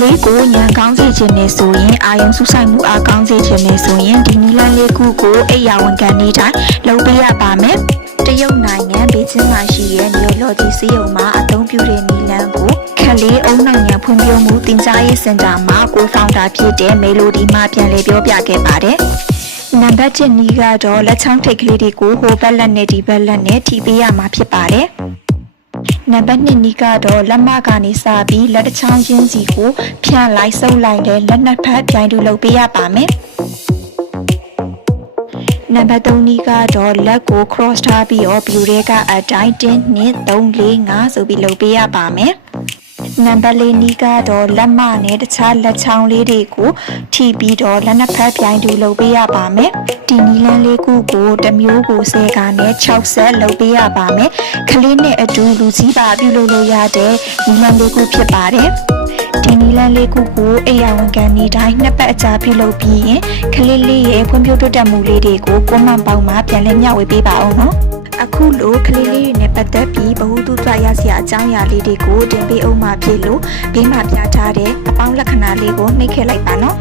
လေးကိုညံကောင်းစေခြင်းနဲ့ဆိုရင်အာယုံစုဆိုင်မှုအားကောင်းစေခြင်းနဲ့ဆိုရင်ဒီနီလန်းလေးခုကိုအိယာဝန်ခံနေတိုင်းလုပ်ပေးရပါမယ်တရုတ်နိုင်ငံဘေကျင်းမှာရှိတဲ့ Neurology ဆေးရုံမှာအသုံးပြုတဲ့နီလန်းကိုခလေးအုံနိုင်ငံဖွံ့ဖြိုးမှုသင်ကြားရေးစင်တာမှာကိုဖောင်တာဖြစ်တဲ့ Melody မှာပြန်လည်ပြောပြခဲ့ပါတယ်နံပါတ်7နီးကတော့လက်ချောင်းထိပ်ကလေးတွေကိုဟိုဘက်လက်နဲ့ဒီဘက်လက်နဲ့ထိပေးရမှာဖြစ်ပါတယ်နံပါတ်2နီးကတော့လက်မကနေစပြီးလက်တစ်ချောင်းချင်းစီကိုဖြန့်လိုက်ဆုပ်လိုက်တဲ့လက်နှစ်ဖက်ပြိုင်တူလုပ်ပေးရပါမယ်နံပါတ်3နီးကတော့လက်ကို cross ထားပြီးတော့ view တွေကအတိုင်း1 2 3 4 5ဆိုပြီးလုပ်ပေးရပါမယ်နံပါတ်4နီးကတော့လက်မနဲ့တခြားလက်ချောင်းလေးတွေကိုထိပြီးတော့လက်နှစ်ဖက်ပြိုင်တူလုပ်ပေးရပါမယ်ဒီနီလန်းလေးခုကိုတစ်မျိုးကို10ခါနဲ့6ဆက်လုပ်ပေးရပါမယ်ခလေးနဲ့အတူလူကြီးပါပြုလုပ်လို့ရတဲ့နီလန်းလေးခုဖြစ်ပါတယ်ဒီနီလန်းလေးခုကိုအိယာဝန်ခံနေတိုင်းနှစ်ပတ်အကြာပြုလုပ်ပြီးရင်ခလေးလေးရဲ့ဖွံ့ဖြိုးတိုးတက်မှုလေးတွေကိုကွန်မန့်ပေါင်းမှာပြန်လည်မျှဝေပေးပါအောင်နော်အခုလိုကလေးလေးတွေနဲ့ပတ်သက်ပြီးဗဟုသုတရစရာအကြောင်းအရာလေးတွေကိုတင်ပေးအောင်မှာဖြစ်လို့ဘေးမှာပြထားတဲ့အပေါင်းလက္ခဏာလေးကိုနှိပ်ခဲ့လိုက်ပါနော်